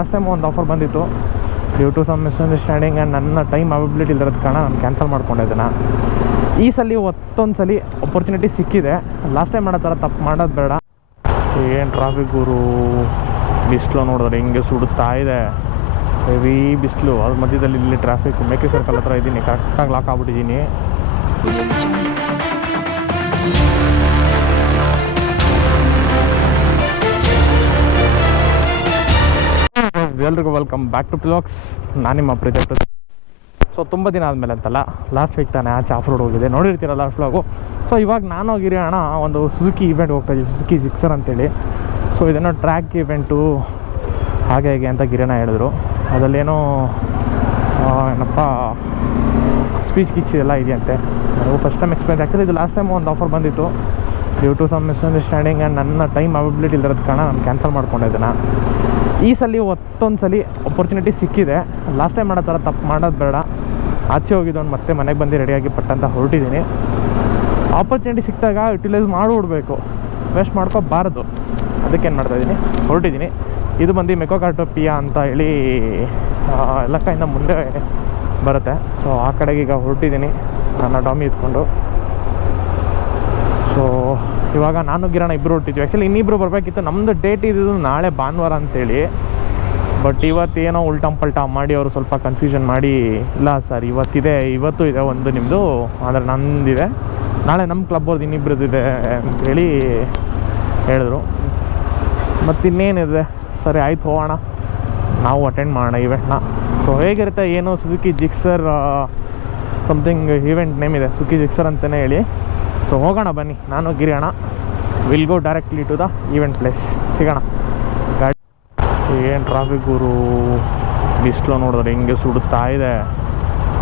Last time ಒಂದು offer ಬಂದಿತ್ತು due to some misunderstanding and ನನ್ನ ಟೈಮ್ ಅವೈಬಿಲಿಟಿ ಇಲ್ಲದ ಕಾರಣ ನಾನು ಕ್ಯಾನ್ಸಲ್ ಮಾಡ್ಕೊಂಡಿದ್ದೇನೆ. ಈ ಸಲ ಮತ್ತೊಂದು ಸಲ ಅಪರ್ಚುನಿಟಿ ಸಿಕ್ಕಿದೆ. ಲಾಸ್ಟ್ ಟೈಮ್ ಮಾಡೋ ಥರ ತಪ್ಪು ಮಾಡೋದು ಬೇಡ. ಏನು ಟ್ರಾಫಿಕ್ ಗುರು, ಬಿಸಿಲು ನೋಡಿದ್ರೆ ಹಿಂಗೆ ಸುಡುತ್ತಾ ಇದೆ, ಹೆವಿ ಬಿಸಿಲು. ಅದ್ರ ಮಧ್ಯದಲ್ಲಿ ಇಲ್ಲಿ ಟ್ರಾಫಿಕ್ ಮೇಕೆ ಸರ್ಕಲ್ ಹತ್ರ ಇದ್ದೀನಿ, ಕರೆಕ್ಟಾಗಿ ಲಾಕ್ ಆಗ್ಬಿಟ್ಟಿದ್ದೀನಿ. ಎಲ್ರಿಗೂ ವೆಲ್ಕಮ್ ಬ್ಯಾಕ್ ಟು ಬ್ಲಾಗ್ಸ್. ನಾನು ನಿಮ್ಮ ಪ್ರೀತಿ. ಸೊ ತುಂಬ ದಿನ ಆದಮೇಲೆ ಅಂತಲ್ಲ, ಲಾಸ್ಟ್ ವೀಕ್ ತಾನೇ ಆಚೆ ಆಫ್ ರೋಡ್ ಹೋಗಿದೆ, ನೋಡಿರ್ತೀರ ಲಾಸ್ಟ್ ವ್ಲಾಗು. ಸೊ ಇವಾಗ ನಾನು ಗಿರಿಯಣ್ಣ ಒಂದು ಸುಜುಕಿ ಇವೆಂಟ್ ಹೋಗ್ತಾಯಿದ್ವಿ, ಸುಜುಕಿ ಜಿಕ್ಸರ್ ಅಂತೇಳಿ. ಸೊ ಇದೇನೋ ಟ್ರ್ಯಾಕ್ ಇವೆಂಟು ಹಾಗೆ ಹೇಗೆ ಅಂತ ಗಿರಿಯಣ್ಣ ಹೇಳಿದ್ರು. ಅದರಲ್ಲೇನೋ ಏನಪ್ಪ ಸ್ಪೀಚ್ ಗಿಚ್ ಎಲ್ಲ ಇದೆಯಂತೆ. ನಾವು ಫಸ್ಟ್ ಟೈಮ್ ಎಕ್ಸ್ಪೀರಿಯನ್ಸ್. ಆ್ಯಕ್ಚುಲಿ ಇದು ಲಾಸ್ಟ್ ಟೈಮ್ ಒಂದು ಆಫರ್ ಬಂದಿತ್ತು due to some misunderstanding and ನನ್ನ ಟೈಮ್ ಅವೈಬಿಲಿಟಿ ಇಲ್ಲದ ಕಾರಣ ನಾನು ಕ್ಯಾನ್ಸಲ್ ಮಾಡ್ಕೊಂಡಿದ್ದೇನೆ. ಈ ಸಲ ಮತ್ತೊಂದು ಸಲ ಅಪರ್ಚುನಿಟಿ ಸಿಕ್ಕಿದೆ. ಲಾಸ್ಟ್ ಟೈಮ್ ಮಾಡೋ ಥರ ತಪ್ಪು ಮಾಡೋದು ಬೇಡ. ಆಚೆ ಹೋಗಿದ್ದವನು ಮತ್ತೆ ಮನೆಗೆ ಬಂದು ರೆಡಿಯಾಗಿ ಪಟ್ಟಂತ ಹೊರಟಿದ್ದೀನಿ. ಆಪರ್ಚುನಿಟಿ ಸಿಕ್ಕಿದಾಗ ಯುಟಿಲೈಸ್ ಮಾಡಿಬಿಡ್ಬೇಕು, ವೇಸ್ಟ್ ಮಾಡ್ಕೋಬಾರ್ದು. ಅದಕ್ಕೇನು ಮಾಡ್ತಾಯಿದ್ದೀನಿ, ಹೊರಟಿದ್ದೀನಿ. ಇದು ಬಂದು ಮೆಕೋಕಾರ್ಟೋಪಿಯಾ ಅಂತ ಹೇಳಿ ಎಲ್ಲಕ್ಕಿಂತ ಮುಂದೆ ಬರುತ್ತೆ. ಸೊ ಆ ಕಡೆಗೆ ಈಗ ಹೊರಟಿದ್ದೀನಿ ನನ್ನ ಡಾಮಿ ಇಟ್ಕೊಂಡು. ಸೊ ಇವಾಗ ನಾನು ಗಿರಣ ಇಬ್ಬರು ಹೊರಟಿದ್ವಿ. ಆ್ಯಕ್ಚುಲಿ ಇನ್ನಿಬ್ಬರು ಬರಬೇಕಿತ್ತು. ನಮ್ಮದು ಡೇಟ್ ಇದ್ದು ನಾಳೆ ಭಾನುವಾರ ಅಂತೇಳಿ. ಬಟ್ ಇವತ್ತೇನೋ ಉಲ್ಟಂ ಪಲ್ಟಾ ಮಾಡಿ ಅವರು ಸ್ವಲ್ಪ ಕನ್ಫ್ಯೂಷನ್ ಮಾಡಿ, ಇಲ್ಲ ಸರ್ ಇವತ್ತು ಇದೆ ಒಂದು ನಿಮ್ಮದು, ಆದರೆ ನಂದಿದೆ, ನಾಳೆ ನಮ್ಮ ಕ್ಲಬ್ ಅವ್ರದ್ದು ಇನ್ನಿಬ್ರದ್ದಿದೆ ಅಂಥೇಳಿ ಹೇಳಿದ್ರು. ಮತ್ತು ಇನ್ನೇನಿದೆ, ಸರಿ ಆಯ್ತು ಹೋಗೋಣ, ನಾವು ಅಟೆಂಡ್ ಮಾಡೋಣ ಇವೆಂಟ್ನ. ಸೊ ಹೇಗಿರುತ್ತೆ ಏನು, Suzuki Gixxer something event name ಇದೆ, ಸುಜುಕಿ ಜಿಕ್ಸರ್ ಅಂತಲೇ ಹೇಳಿ. ಸೊ ಹೋಗೋಣ ಬನ್ನಿ, ನಾನು Giriyanna will go directly to the event place. ಸಿಗೋಣ. ಗಾಡಿ ಏನು ಟ್ರಾಫಿಕ್ ಗುರು, ಬಿಸಿಲು ನೋಡಿದ್ರೆ ಹಿಂಗೆ ಸುಡುತ್ತಾ ಇದೆ,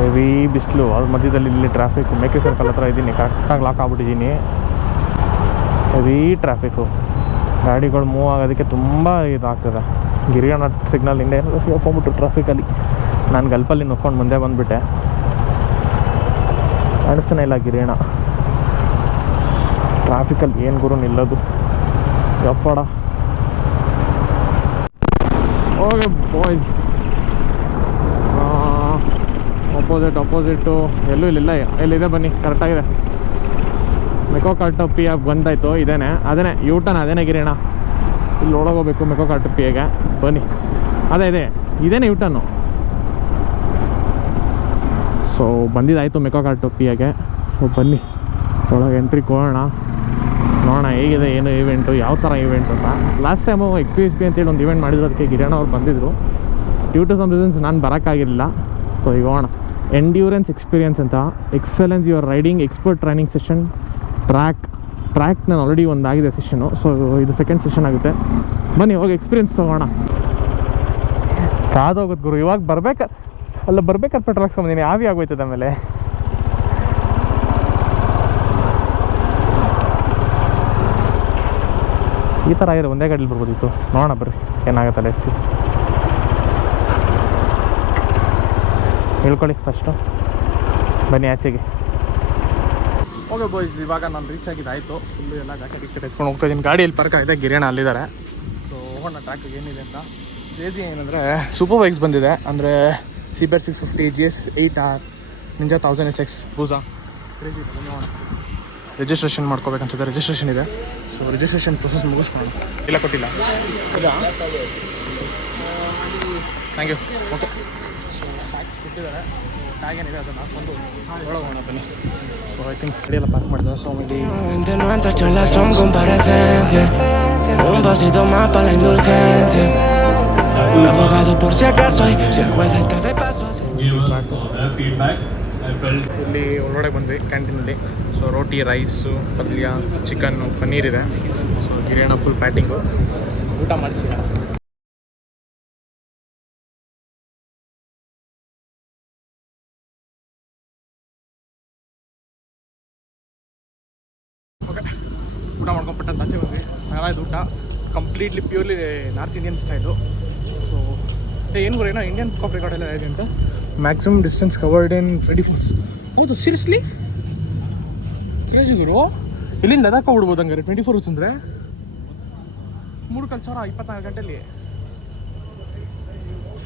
ಹೆವಿ ಬಿಸಿಲು. ಅದ್ರ ಮಧ್ಯದಲ್ಲಿ ಇಲ್ಲಿ ಟ್ರಾಫಿಕ್ ಮೇಕೆ ಸರ್ಕಲ್ ಹತ್ರ ಇದ್ದೀನಿ, ಕರೆಕ್ಟಾಗಿ ಲಾಕ್ ಆಗ್ಬಿಟ್ಟಿದ್ದೀನಿ. ಹೆವಿ ಟ್ರಾಫಿಕ್ಕು, ಗಾಡಿಗಳು ಮೂವ್ ಆಗೋದಕ್ಕೆ ತುಂಬ ಇದಾಗ್ತದೆ. ಗಿರಿಯಣ್ಣ ಸಿಗ್ನಲ್ ಹಿಂದೆ ಹೋಗ್ಬಿಟ್ಟು ಟ್ರಾಫಿಕಲ್ಲಿ ನಾನು ಗಲ್ಪಲ್ಲಿ ನುಕ್ಕೊಂಡು ಮುಂದೆ ಬಂದುಬಿಟ್ಟೆ. ಕಾಣಿಸ್ತಾನೆ ಇಲ್ಲ ಗಿರಿಯಣ್ಣ ಟ್ರಾಫಿಕಲ್ಲಿ. ಏನು ಗುರು ನಿಲ್ಲೋದು ಯಪ್ಪಡ. ಓಕೆ ಬಾಯ್ಸ್, ಅಪೋಸಿಟ್ಟು ಎಲ್ಲೂ ಇಲ್ಲಿಲ್ಲ, ಎಲ್ಲಿದೆ ಬನ್ನಿ, ಕರೆಕ್ಟಾಗಿದೆ. ಮೆಕೋಕಾರ್ಟೋಪಿಯಾ ಬಂದಾಯಿತು, ಅದೇನೇ ಯೂಟರ್ನ್, ಅದೇನೇ ಗಿರಿಯಣ್ಣ. ಇಲ್ಲಿ ಒಳಗೋಗ್ಬೇಕು ಮೆಕೋಕಾರ್ಟೋಪಿಯಾಗೆ, ಬನ್ನಿ. ಇದೇನೇ ಯೂಟರ್ನು. ಸೊ ಬಂದಿದ್ದಾಯಿತು ಮೆಕೋಕಾರ್ಟೋಪಿಯಾಗೆ. ಸೊ ಬನ್ನಿ ಒಳಗೆ ಎಂಟ್ರಿ ಕೊಡೋಣ, ನೋಡೋಣ ಹೇಗಿದೆ ಏನು ಈವೆಂಟು, ಯಾವ ಥರ ಈವೆಂಟ್ ಅಂತ. ಲಾಸ್ಟ್ ಟೈಮು XP ಅಂತೇಳಿ ಒಂದು ಈವೆಂಟ್ ಮಾಡಿದ್ರು, ಅದಕ್ಕೆ ಗಿರಣ ಅವ್ರು ಬಂದಿದ್ದರು. ಡ್ಯೂ ಟು ಸಮ್ ರೀಸನ್ಸ್ ನಾನು ಬರೋಕ್ಕಾಗಿರಲಿಲ್ಲ. ಸೊ ಈಗ ಹೋಗೋಣ. ಎಂಡ್ಯೂರೆನ್ಸ್ ಎಕ್ಸ್ಪೀರಿಯನ್ಸ್ ಅಂತ, excellence your riding expert training session, track ನಾನು ಆಲ್ರೆಡಿ ಒಂದಾಗಿದೆ ಸೆಷನ್ನು. ಸೊ ಇದು ಸೆಕೆಂಡ್ ಸೆಷನ್ ಆಗುತ್ತೆ. ಬನ್ನಿ ಹೋಗಿ ಎಕ್ಸ್ಪೀರಿಯನ್ಸ್ ತೊಗೋಣ. ಕಾದೋಗುತ್ತೆ ಗುರು. ಇವಾಗ ಬರ್ಬೇಕಾದ್ರೆ ಪೆಟ್ರೋಲ್ ಹಾಕ್ಸ್ಕೊಂಬಂದಿನಿ, ಆವಿ ಆಗೋಯ್ತದೆ. ಆಮೇಲೆ ಈ ಥರ ಆಗಿದೆ, ಒಂದೇ ಗಾಡೀಲಿ ಬರ್ಬೋದಿತ್ತು. ನೋಡೋಣ ಬರ್ರಿ ಏನಾಗುತ್ತೆ. ಲೆಟ್ಸಿ ಹೇಳ್ಕೊಳ್ಳಿ ಫಸ್ಟು, ಬನ್ನಿ ಆಚೆಗೆ. ಓಕೆ ಬಾಯ್ಸ್, ಇವಾಗ ನಾನು ರೀಚ್ ಆಗಿದ್ದಾಯಿತು. ಫುಲ್ಲು ಎಲ್ಲ ಜಾಕೆಟ್ ಎತ್ಕೊಂಡು ಹೋಗ್ತಾ ಇದ್ದೀನಿ. ಗಾಡಿಯಲ್ಲಿ ಪಾರ್ಕ್ ಆಗಿದೆ, ಗಿರಿಯಣ್ಣ ಅಲ್ಲಿದ್ದಾರೆ. ಸೊ ಹೋಗೋಣ ಟ್ರ್ಯಾಕಿಗೆ ಏನಿದೆ ಅಂತ. ಕ್ರೇಜಿ ಏನಂದರೆ ಸೂಪರ್ ಬೈಕ್ಸ್ ಬಂದಿದೆ, ಅಂದರೆ CBR 650, GS 8R, Ninja 1000 SX, ಬೂಸಾ ಕ್ರೇಜಿ ಇದೆ. ಬನ್ನಿ ಹೋಗೋಣ. ರಿಜಿಸ್ಟ್ರೇಷನ್ ಮಾಡ್ಕೋಬೇಕನ್ಸುತ್ತೆ, ರಿಜಿಸ್ಟ್ರೇಷನ್ ಇದೆ. ಸೊ ರಿಜಿಸ್ಟ್ರೇಷನ್ ಪ್ರೊಸೆಸ್ ಮುಗಿಸ್ಕೊಂಡು ಇಲ್ಲ ಕೊಟ್ಟಿಲ್ಲ ಇದಾ, thank you. Okay, so tax ಕೊಟ್ಟಿದ್ದಾರೆ. ಟ್ಯಾಗ್ ಏನಿದೆ ಅದನ್ನು ಹಾಕ್ಕೊಂಡು ಒಳಗೋಣ ಬನ್ನಿ. ಸೊ ಐ ಥಿಂಕ್ ಗಾಡಿ ಎಲ್ಲ ಪಾರ್ಕ್ ಮಾಡಿದ್ದಾರೆ. So un pasito más para la indulgencia, un abogado por si acaso y si el juez está de paso. ಇಲ್ಲಿ ಒಳಗಡೆ ಬಂದ್ವಿ ಕ್ಯಾಂಟೀನಲ್ಲಿ. ಸೊ ರೋಟಿ, ರೈಸು, ಪಲ್ಯ, ಚಿಕನ್ನು, ಪನ್ನೀರ್ ಇದೆ. ಸೊ ಗಿರಿಯಣ್ಣ ಫುಲ್ ಪ್ಯಾಟಿಂಗು ಊಟ ಮಾಡಿಸಿ. ಓಕೆ, ಊಟ ಮಾಡ್ಕೊಂಡ್ಬಿಟ್ಟು ಆಚೆ ಬಂದ್ವಿ. ಚೆನ್ನಾಗಿದೆ ಊಟ, completely purely north Indian style. So ಏನು ಏನೋ ಇಂಡಿಯನ್ ಕಾಫಿ ರೆಕಾರ್ಡ್ ಎಲ್ಲ ಇದೆ ಅಂತ. ಮ್ಯಾಕ್ಸಿಮಮ್ ಡಿಸ್ಟೆನ್ಸ್ ಕವರ್ಡ್ ಇನ್ 24. ಹೌದು ಸೀರಿಯಸ್ಲಿ ಕ್ರೇಜಿ ಗುರು. ಇಲ್ಲಿಂದ ಲದಾಖ್ ಹೋಗ್ಬಿಡ್ಬೋದು ಹಂಗಾರೆ 24 ಅವರ್ಸ್ ಅಂದರೆ 3,000 24 ಗಂಟೆಲಿ.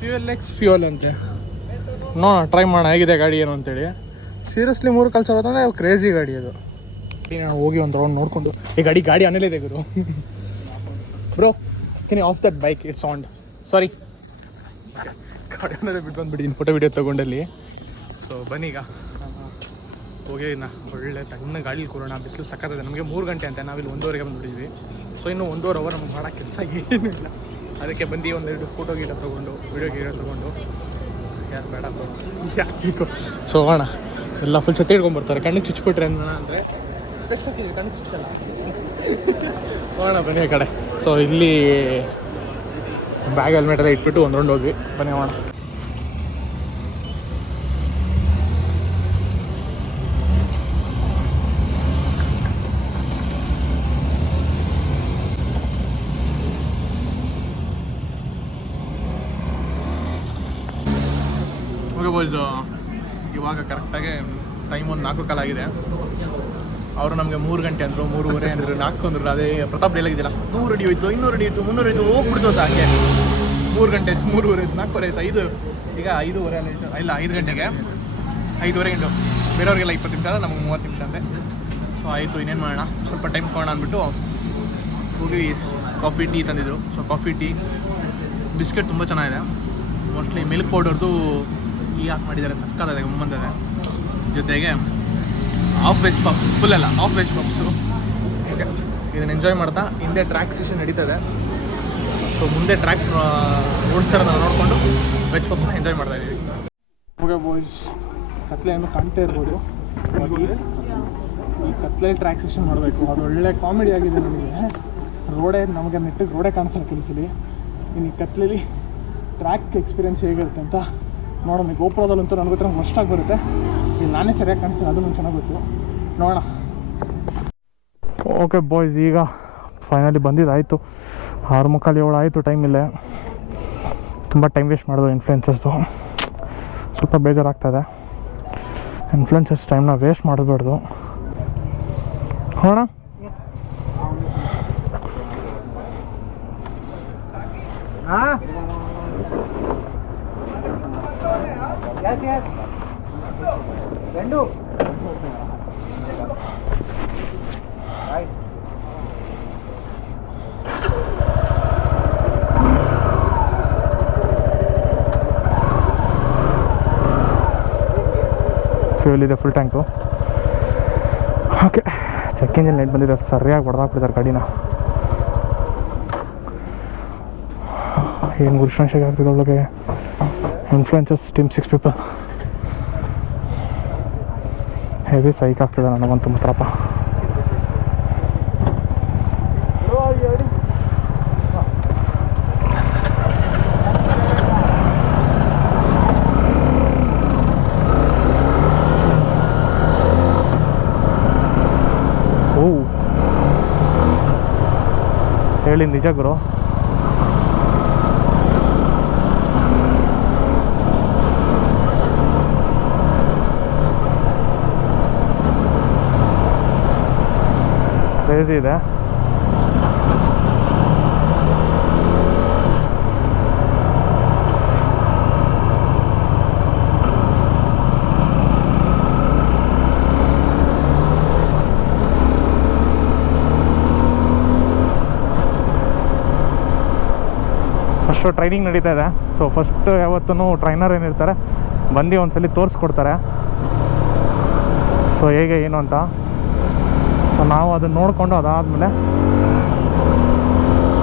ಫ್ಯೂಯಲ್ ಅಂತೆ. ನೋಡೋಣ, ಟ್ರೈ ಮಾಡೋಣ ಹೇಗಿದೆ ಗಾಡಿ ಏನು ಅಂತೇಳಿ. ಸೀರಿಯಸ್ಲಿ 3 ಕಲ್ಸರ್ ಅಂದರೆ ಕ್ರೇಜಿ ಗಾಡಿ ಅದು. ನಾನು ಹೋಗಿ ಒಂದು ರೌಂಡ್ ನೋಡಿಕೊಂಡು ಈ ಗಾಡಿ ಅನ್ನಲಿದೆ ಗುರು. Bro can you off that bike, it's on. Sorry, ಗಾಡಿ ಅನ್ನೋದೇ ಬಿಟ್ಟು ಬಂದುಬಿಟ್ಟಿದ್ದೀನಿ ಫೋಟೋ ವೀಡಿಯೋ ತೊಗೊಂಡಲ್ಲಿ. ಸೊ ಬನ್ನೀಗ ಹೋಗಿ ಒಳ್ಳೆ ತಣ್ಣ ಗಾಡಿ ಕೂರೋಣ. ಬಿಸಿಲು ಸಕ್ಕತ್ತದೆ. ನಮಗೆ 3 ಗಂಟೆ ಅಂತ, ನಾವಿಲ್ಲಿ 1:30ಗೆ ಬಂದುಬಿಟ್ಟಿದ್ವಿ. ಸೊ ಇನ್ನೂ 1.5 ಅವರ್ ನಮ್ಗೆ ಮಾಡೋ ಕೆಲಸ ಏನೂ ಇಲ್ಲ. ಅದಕ್ಕೆ ಬಂದು ಒಂದೆರಡು ಫೋಟೋ ಗೀಟ ತೊಗೊಂಡು ವೀಡಿಯೋ ತೊಗೊಂಡು ಯಾರು ಬೇಡ ಯಾಕೆ ಸೊ ಹೋಗೋಣ. ಎಲ್ಲ ಫುಲ್ ಛತ್ತಿ ಹಿಡ್ಕೊಂಡ್ಬರ್ತಾರೆ, ಕಣ್ಣಿಗೆ ಚುಚ್ಚಿಬಿಟ್ರೆ ಅಂದರೆ ಸ್ಪೆಕ್ಸ್ ಹಾಕಿದ್ವಿ, ಕಣ್ಣಿಗೆ ಚುಚ್ಚಲ್ಲ. ಹೋಗೋಣ ಬನ್ನಿ ಆ ಕಡೆ. ಸೊ ಇಲ್ಲಿ ಬ್ಯಾಗ್ ಹೆಲ್ಮೆಟ್ ಎಲ್ಲ ಇಟ್ಬಿಟ್ಟು ಒಂದು ರೌಂಡ್ ಹೋದ್ವಿ. ಬನ್ನಿ ಹೋಗೋಣ. ಬಾಯ್ಸ್, ಇವಾಗ ಕರೆಕ್ಟಾಗಿ ಟೈಮ್ ಒಂದು 4 ಕಾಲ ಆಗಿದೆ. ಅವರು ನಮಗೆ 3 ಗಂಟೆ ಅಂದರು, 3:30 ಅಂದರು, 4 ಅಂದರು. ಅದೇ ಪ್ರತಾಪ್ ಡೈಲಾಗಿದ್ದಿಲ್ಲ, 100 ಅಡಿ ಹೋಯ್ತು, 200 ಅಡಿ ಹೋಯ್ತು, 300 ಹೋಯ್ತು, ಹೋಗ್ಬಿಡ್ತು ಅಂತ. ಹಂಗೆ 3 ಗಂಟೆ ಆಯ್ತು, 3:30 ಆಯ್ತು, 4:30 ಆಯ್ತು, 5 ಈಗ 5:30 ಅಲ್ಲಿ ಆಯಿತು. ಇಲ್ಲ 5 ಗಂಟೆಗೆ 5:30 ಗಂಟು. ಬೇರೆಯವ್ರಿಗೆಲ್ಲ 20 ನಿಮಿಷ, ನಮಗೆ 30 ನಿಮಿಷ ಅಂತೆ. ಸೊ ಆಯಿತು, ಇನ್ನೇನು ಮಾಡೋಣ, ಸ್ವಲ್ಪ ಟೈಮ್ ತೊಗೊಳ್ಳೋಣ ಅಂದ್ಬಿಟ್ಟು ಹೋಗಿ ಕಾಫಿ ಟೀ ತಂದಿದ್ರು. ಸೊ ಕಾಫಿ ಟೀ ಬಿಸ್ಕೆಟ್ ತುಂಬ ಚೆನ್ನಾಗಿದೆ. ಮೋಸ್ಟ್ಲಿ ಮಿಲ್ಕ್ ಪೌಡರ್ದು ಟೀ ಹಾಕಿ ಮಾಡಿದ್ದಾರೆ, ಸಕ್ಕತ್ತಾಗಿದೆ, ಗಮ್ಮಂತಿದೆ. ಜೊತೆಗೆ ಆಫ್ ವೆಜ್ ಪಫ್ಸ್, ಫುಲ್ ಅಲ್ಲ, ಆಫ್ ವೆಜ್ ಪಫ್ಸು. ಓಕೆ, ಇದನ್ನು ಎಂಜಾಯ್ ಮಾಡ್ತಾ ಹಿಂದೆ ಟ್ರ್ಯಾಕ್ ಸೆಷನ್ ನಡೀತದೆ. ಸೊ ಮುಂದೆ ಟ್ರ್ಯಾಕ್ ಓಡಿಸ್ತಾರೆ, ನಾವು ನೋಡಿಕೊಂಡು ವೆಜ್ ಪಫ್ನ ಎಂಜಾಯ್ ಮಾಡ್ತಾ ಇದ್ದೀವಿ. ಓಕೆ ಬಾಯ್ಸ್, ಕತ್ಲೆಯನ್ನು ಕಾಣ್ತಾ ಇರ್ಬೋದು. ಈ ಕತ್ಲೆಯಲ್ಲಿ ಟ್ರ್ಯಾಕ್ ಸೆಷನ್ ಮಾಡಬೇಕು, ಅದು ಒಳ್ಳೆ ಕಾಮಿಡಿ ಆಗಿದೆ. ನಮಗೆ ನಮಗೆ ನೆಟ್ಟಿಗೆ ರೋಡೇ ಕಾಣಿಸಲ್ಲ ಕೆಲಸಲಿ. ಇನ್ನು ಈ ಕತ್ಲೆಯಲ್ಲಿ ಟ್ರ್ಯಾಕ್ ಎಕ್ಸ್ಪೀರಿಯೆನ್ಸ್ ಹೇಗಿರುತ್ತೆ ಅಂತ ನೋಡೋಣ. ಈ ಗೋಪುರದಲ್ಲಂತೂ ನನಗೆ ಗೊತ್ತಿರೋ ಮಸ್ಟಾಗಿ ಬರುತ್ತೆ. ಇಲ್ಲಿ ನಾನೇ ಸರಿಯಾಗಿ ಕಾಣಿಸ್ತೀನಿ, ಅದು ನನಗೆ ಚೆನ್ನಾಗಿ ಗೊತ್ತು. ನೋಡೋಣ. ಓಕೆ ಬಾಯ್ಸ್, ಈಗ ಫೈನಲಿ ಬಂದಿದ್ದಾಯಿತು. 6:45 ಆಯಿತು ಟೈಮ್. ಇಲ್ಲೇ ತುಂಬ ಟೈಮ್ ವೇಸ್ಟ್ ಮಾಡೋದು ಇನ್ಫ್ಲುಯೆನ್ಸರ್ಸು. ಸ್ವಲ್ಪ ಬೇಜಾರಾಗ್ತದೆ. ಇನ್ಫ್ಲುಯೆನ್ಸರ್ಸ್ ಟೈಮ್ನ ವೇಸ್ಟ್ ಮಾಡಬೇಡ್ದು. ಹೋಗೋಣ. ಫ್ಯೂಲ್ ಇದೆ, full tank. Okay, check engine light ಬಂದಿದೆ, ಸರಿಯಾಗಿ ಹೊಡೆದಾಕ್ಬಿಡ್ತಾರೆ ಗಾಡಿನ. ಏನು ಗುರುಶಂಶೆಗೆ ಆಗ್ತಿದೆ ಒಳಗೆ. Influencers team 6 people. Heavy psych ಆಗ್ತದೆ ನನಗಂತೂ ಮಾತ್ರಪ್ಪ. ಓ ಹೇಳಿ ನಿಜ ಗುರು. ಕ್ರೇಜಿ ಇದೆ. ಫಸ್ಟು ಟ್ರೈನಿಂಗ್ ನಡೀತಾ ಇದೆ. ಸೊ ಫಸ್ಟ್ ಯಾವತ್ತೂ ಟ್ರೈನರ್ ಏನಿರ್ತಾರೆ ಬಂದು ಒಂದ್ಸಲಿ ತೋರಿಸ್ಕೊಡ್ತಾರೆ, ಸೊ ಹೇಗೆ ಏನು ಅಂತ. ಸೊ ನಾವು ಅದನ್ನು ನೋಡಿಕೊಂಡು ಅದಾದಮೇಲೆ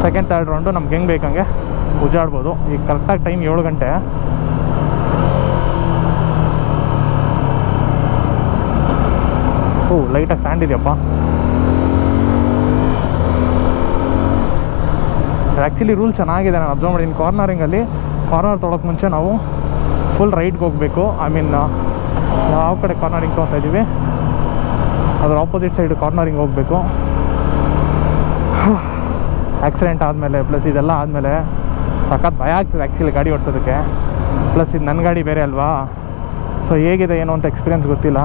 ಸೆಕೆಂಡ್ ಥರ್ಡ್ ರೌಂಡು ನಮ್ಗೆ ಹೆಂಗೆ ಬೇಕಂಗೆ ಉಜ್ಜಾಡ್ಬೋದು. ಈಗ ಕರೆಕ್ಟಾಗಿ ಟೈಮ್ 7 ಗಂಟೆ. ಓ ಲೈಟಾಗಿ ಸ್ಯಾಂಡ್ ಇದೆಯಪ್ಪ. ಆ್ಯಕ್ಚುಲಿ ರೂಲ್ ಚೆನ್ನಾಗಿದೆ, ನಾನು ಅಬ್ಸರ್ವ್ ಮಾಡಿದ್ದೀನಿ. ಕಾರ್ನರಿಂಗಲ್ಲಿ ಕಾರ್ನರ್ ತೊಗೊಳಕ್ಕೆ ಮುಂಚೆ ನಾವು ಫುಲ್ ರೈಟ್ಗೆ ಹೋಗಬೇಕು. ಐ ಮೀನ್ ಯಾವ ಕಡೆ ಕಾರ್ನರಿಂಗ್ ತೊಗೊತಾ ಇದ್ದೀವಿ ಅದ್ರ ಆಪೋಸಿಟ್ ಸೈಡ್ ಕಾರ್ನರಿಂಗ್ ಹೋಗಬೇಕು. ಆಕ್ಸಿಡೆಂಟ್ ಆದಮೇಲೆ ಪ್ಲಸ್ ಇದೆಲ್ಲ ಆದಮೇಲೆ ಸಖತ್ ಭಯ ಆಗ್ತದೆ ಆ್ಯಕ್ಚುಲಿ ಗಾಡಿ ಓಡಿಸೋದಕ್ಕೆ. ಪ್ಲಸ್ ಇದು ನನ್ನ ಗಾಡಿ ಬೇರೆ ಅಲ್ವಾ, ಸೊ ಹೇಗಿದೆ ಏನು ಅಂತ ಎಕ್ಸ್ಪೀರಿಯೆನ್ಸ್ ಗೊತ್ತಿಲ್ಲ.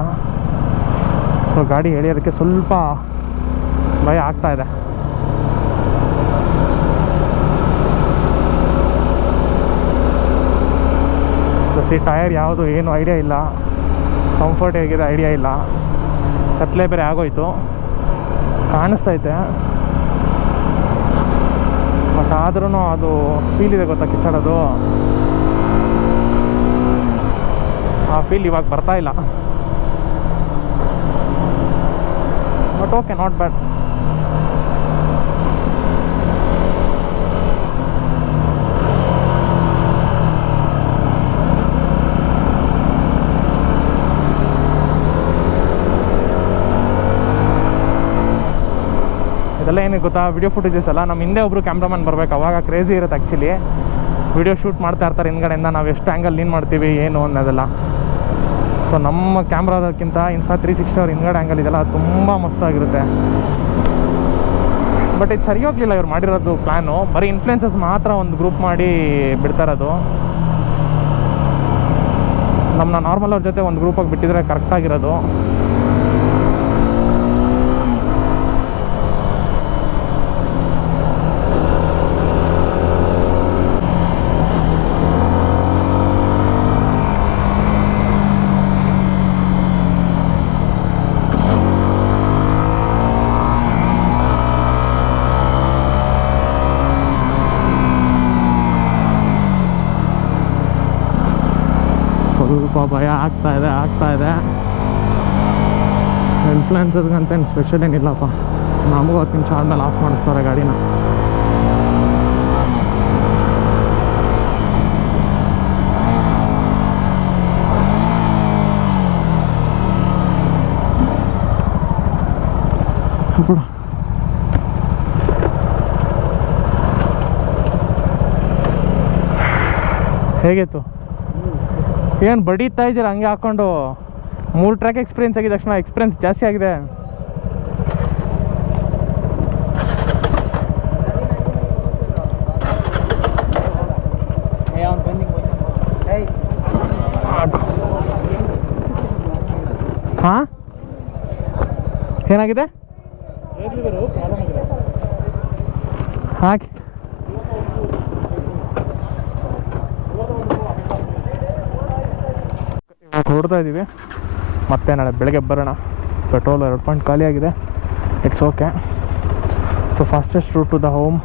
ಸೊ ಗಾಡಿ ಎಳೆಯೋದಕ್ಕೆ ಸ್ವಲ್ಪ ಭಯ ಆಗ್ತಾಯಿದೆ. ಸಿ ಟೈರ್ ಯಾವುದು ಏನು ಐಡಿಯಾ ಇಲ್ಲ, ಕಂಫರ್ಟ್ ಹೇಗಿದೆ ಐಡಿಯಾ ಇಲ್ಲ. ಕತ್ಲೆ ಬೇರೆ ಆಗೋಯ್ತು, ಕಾಣಿಸ್ತೈತೆ ಬಟ್ ಆದ್ರೂ ಅದು ಫೀಲ್ ಇದೆ ಗೊತ್ತಾ ಕಿಚ್ಚಾಡೋದು, ಆ ಫೀಲ್ ಇವಾಗ ಬರ್ತಾ ಇಲ್ಲ. But okay, not bad. ಇದೆಲ್ಲ ಏನಿಗೆ ಗೊತ್ತಾ, ವಿಡಿಯೋ ಫುಟೇಜಸ್ ಎಲ್ಲ ನಮ್ಮ ಹಿಂದೆ ಒಬ್ಬರು ಕ್ಯಾಮ್ರಾಮನ್ ಬರಬೇಕು, ಅವಾಗ ಕ್ರೇಜಿ ಇರುತ್ತೆ ಆ್ಯಕ್ಚುಲಿ. ವಿಡಿಯೋ ಶೂಟ್ ಮಾಡ್ತಾ ಇರ್ತಾರೆ ಹಿಂದ್ಗಡೆಯಿಂದ, ನಾವು ಎಷ್ಟು ಆ್ಯಂಗಲ್ ಲೀನ್ ಮಾಡ್ತೀವಿ ಏನು ಅನ್ನೋದೆಲ್ಲ. ಸೊ ನಮ್ಮ ಕ್ಯಾಮ್ರಾದಕ್ಕಿಂತ Insta360 ಅವ್ರ ಹಿಂದ್ಗಡೆ ಆ್ಯಂಗಲ್ ಇದೆಲ್ಲ ತುಂಬ ಮಸ್ತಾಗಿರುತ್ತೆ. ಬಟ್ ಇದು ಸರಿ ಹೋಗಲಿಲ್ಲ ಇವ್ರು ಮಾಡಿರೋದು ಪ್ಲ್ಯಾನು. ಬರೀ ಇನ್ಫ್ಲುಯೆನ್ಸಸ್ ಮಾತ್ರ ಒಂದು ಗ್ರೂಪ್ ಮಾಡಿ ಬಿಡ್ತಾ ಇರೋದು. ನಮ್ಮನ್ನ ನಾರ್ಮಲ್ ಅವ್ರ ಜೊತೆ ಒಂದು ಗ್ರೂಪಾಗಿ ಬಿಟ್ಟಿದ್ರೆ ಕರೆಕ್ಟಾಗಿರೋದು. ಸ್ವಲ್ಪ ಭಯ ಆಗ್ತಾ ಇದೆ. ಇನ್ಫ್ಲುಯೆನ್ಸರ್ಗಂತೇನು ಸ್ಪೆಷಲ್ ಏನಿಲ್ಲಪ್ಪ, ನಮಗೂ 10 ನಿಮಿಷ ಆದಮೇಲೆ ಆಫ್ ಮಾಡಿಸ್ತಾರೆ ಗಾಡಿನ. ಹೇಗಿತ್ತು? ಏನು ಬಡೀತಾ ಇದ್ದೀರ ಹಂಗೆ ಹಾಕ್ಕೊಂಡು? 3 ಟ್ರ್ಯಾಕ್ ಎಕ್ಸ್ಪೀರಿಯನ್ಸ್ ಆಗಿದ ತಕ್ಷಣ ಎಕ್ಸ್ಪೀರಿಯನ್ಸ್ ಜಾಸ್ತಿ ಆಗಿದೆ. ಹಾಂ, ಏನಾಗಿದೆ? ಹಾಕಿ ಹೊಡ್ತಾ ಇದ್ದೀವಿ. ಮತ್ತೆ ನಾಳೆ ಬೆಳಗ್ಗೆ ಬರೋಣ. ಪೆಟ್ರೋಲ್ 2 ಪಾಯಿಂಟ್ ಖಾಲಿ ಆಗಿದೆ. It's okay. So fastest route to the home